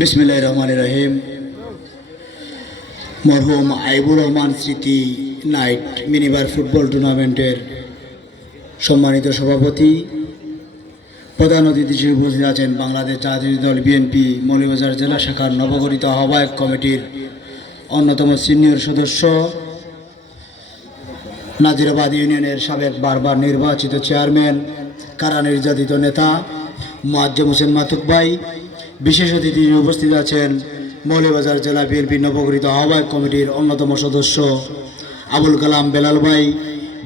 বিসমিল্লাহ রহমান রহিম। মরহুম আইবুর রহমান স্মৃতি নাইট মিনিবার ফুটবল টুর্নামেন্টের সম্মানিত সভাপতি, প্রধান অতিথি হিসেবে উপস্থিত আছেন বাংলাদেশ জাতীয় দল বিএনপি মৌলভীবাজার জেলা শাখার নবগঠিত আহ্বায়ক কমিটির অন্যতম সিনিয়র সদস্য, নাজিরাবাদ ইউনিয়নের সাবেক বারবার নির্বাচিত চেয়ারম্যান, কারা নির্যাতিত নেতা মোয়াজ্জেম হোসেন মাতুক ভাই বিশেষ অতিথি উপস্থিত আছেন মৌলভীবাজার জেলা বিএনপি নবগঠিত আহ্বায়ক কমিটির অন্যতম সদস্য আবুল কালাম বেলাল ভাই।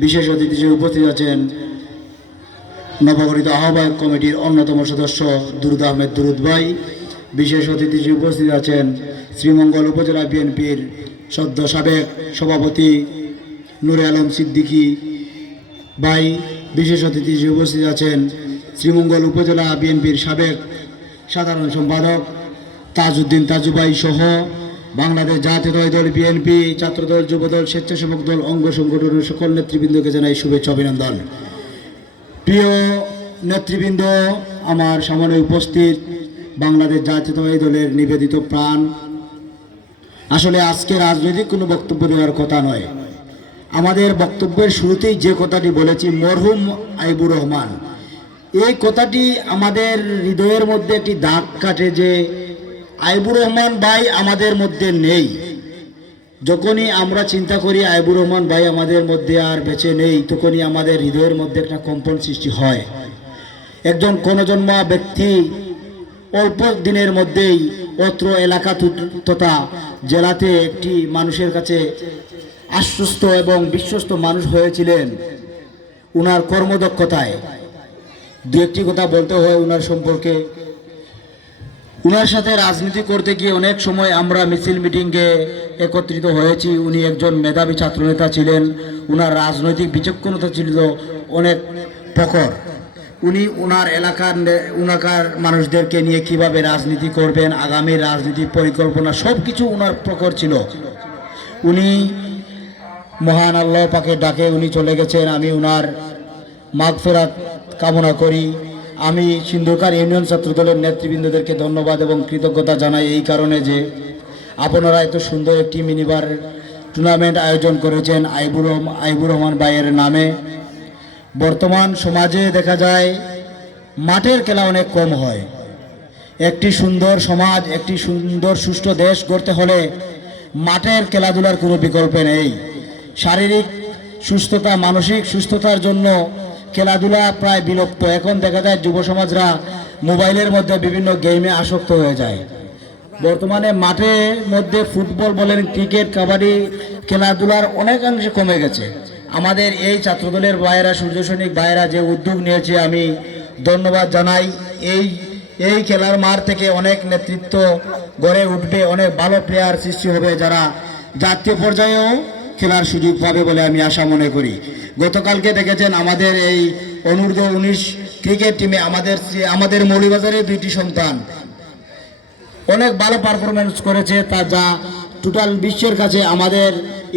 বিশেষ অতিথি হিসেবে উপস্থিত আছেন নবগঠিত আহ্বায়ক কমিটির অন্যতম সদস্য দুরুদ আহমেদ দুরুদ ভাই। বিশেষ অতিথি হিসেবে উপস্থিত আছেন শ্রীমঙ্গল উপজেলা বিএনপির সদ্য সাবেক সভাপতি নুরে আলম সিদ্দিকী ভাই। বিশেষ অতিথি হিসেবে উপস্থিত আছেন শ্রীমঙ্গল উপজেলা বিএনপির সাবেক সাধারণ সম্পাদক তাজউদ্দিন তাজুবাই সহ বাংলাদেশ জাতীয় দল বিএনপি, ছাত্রদল, যুবদল, স্বেচ্ছাসেবক দল, অঙ্গ সংগঠনের সকল নেতৃবৃন্দকে জানাই শুভেচ্ছা, অভিনন্দন। প্রিয় নেতৃবৃন্দ, আমার সামনে উপস্থিত বাংলাদেশ জাতীয় দলের নিবেদিত প্রাণ। আসলে আজকে রাজনৈতিক কোনো বক্তব্য দেওয়ার কথা নয়। আমাদের বক্তব্যের শুরুতেই যে কথাটি বলেছি, মরহুম আইবুর রহমান। এই কথাটি আমাদের হৃদয়ের মধ্যে একটি দাগ কাটে যে আইবুর রহমান ভাই আমাদের মধ্যে নেই। যখনই আমরা চিন্তা করি আইবুর রহমান ভাই আমাদের মধ্যে আর বেঁচে নেই, তখনই আমাদের হৃদয়ের মধ্যে একটা কম্পন সৃষ্টি হয়। একজন কোনজন্মা ব্যক্তি অল্প দিনের মধ্যেই অত্র এলাকা তথা জেলাতে একটি মানুষের কাছে আশ্বস্ত এবং বিশ্বস্ত মানুষ হয়েছিলেন। উনার কর্মদক্ষতায় দু একটি কথা বলতে হয় উনার সম্পর্কে। উনার সাথে রাজনীতি করতে গিয়ে অনেক সময় আমরা মিছিল মিটিংয়ে একত্রিত হয়েছি। উনি একজন মেধাবী ছাত্রনেতা ছিলেন। উনার রাজনৈতিক বিচক্ষণতা ছিল অনেক প্রখর। উনি ওনার এলাকার উনাকার মানুষদেরকে নিয়ে কীভাবে রাজনীতি করবেন, আগামী রাজনীতি পরিকল্পনা সব কিছু উনার প্রখর ছিল। উনি মহান আল্লাহ পাকে ডাকে উনি চলে গেছেন। আমি উনার মাগফেরাত কামনা করি। আমি সিন্ধুকার ইউনিয়ন ছাত্রদলের নেতৃবৃন্দদেরকে ধন্যবাদ এবং কৃতজ্ঞতা জানাই এই কারণে যে আপনারা এত সুন্দর একটি মিনিবার টুর্নামেন্ট আয়োজন করেছেন আইবুর আইবুর রহমান ভাইয়ের নামে। বর্তমান সমাজে দেখা যায় মাঠের খেলা অনেক কম হয়। একটি সুন্দর সমাজ, একটি সুন্দর সুষ্ঠু দেশ গড়তে হলে মাঠের খেলাধুলার কোনো বিকল্প নেই। শারীরিক সুস্থতা, মানসিক সুস্থতার জন্য খেলাধুলা প্রায় বিলুপ্ত। এখন দেখা যায় যুব সমাজরা মোবাইলের মধ্যে বিভিন্ন গেমে আসক্ত হয়ে যায়। বর্তমানে মাঠের মধ্যে ফুটবল বলেন, ক্রিকেট, কাবাডি খেলাধুলার অনেকাংশে কমে গেছে। আমাদের এই ছাত্রদলের ভাইয়েরা, সূর্য সৈনিক ভাইয়েরা যে উদ্যোগ নিয়েছে, আমি ধন্যবাদ জানাই। এই এই খেলার মার থেকে অনেক নেতৃত্ব গড়ে উঠবে, অনেক ভালো প্লেয়ার সৃষ্টি হবে যারা জাতীয় পর্যায়েও খেলার সুযোগ পাবে বলে আমি আশা মনে করি। গতকালকে দেখেছেন আমাদের এই অনূর্ধ্ব উনিশ ক্রিকেট টিমে আমাদের আমাদের মৌলিবাজারের দুইটি সন্তান। অনেক ভালো পারফরমেন্স করেছে, তা যা টোটাল বিশ্বের কাছে আমাদের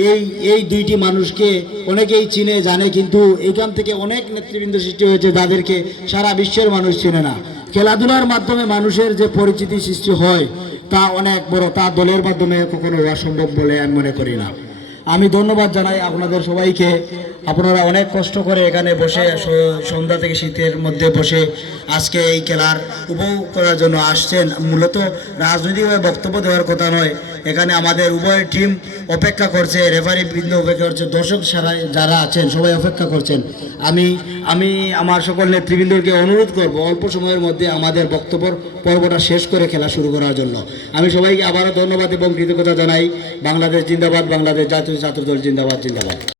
এই এই দুইটি মানুষকে অনেকেই চিনে, জানে, কিন্তু এখান থেকে অনেক নেতৃবৃন্দ সৃষ্টি হয়েছে যাদেরকে সারা বিশ্বের মানুষ চেনে না। খেলাধুলার মাধ্যমে মানুষের যে পরিচিতি সৃষ্টি হয়, তা অনেক বড়, তা দলের মাধ্যমে কখনো হওয়া সম্ভব বলে আমি মনে করি না। আমি ধন্যবাদ জানাই আপনাদের সবাইকে। আপনারা অনেক কষ্ট করে এখানে বসে সন্ধ্যা থেকে শীতের মধ্যে বসে আজকে এই খেলার উপভোগ করার জন্য আসছেন। মূলত রাজনৈতিকভাবে বক্তব্য দেওয়ার কথা নয় এখানে আমাদের উভয় টিম অপেক্ষা করছে রেফারি বৃন্দ অপেক্ষা করছে দর্শক সারা যারা আছেন সবাই অপেক্ষা করছেন। আমি আমি আমার সকল নেতৃবৃন্দকে অনুরোধ করব অল্প সময়ের মধ্যে আমাদের বক্তব্য পর্বটা শেষ করে খেলা শুরু করার জন্য। আমি সবাইকে আবারও ধন্যবাদ এবং কৃতজ্ঞতা জানাই। বাংলাদেশ জিন্দাবাদ বাংলাদেশ জাতীয় ছাত্রদল জিন্দাবাদ জিন্দাবাদ।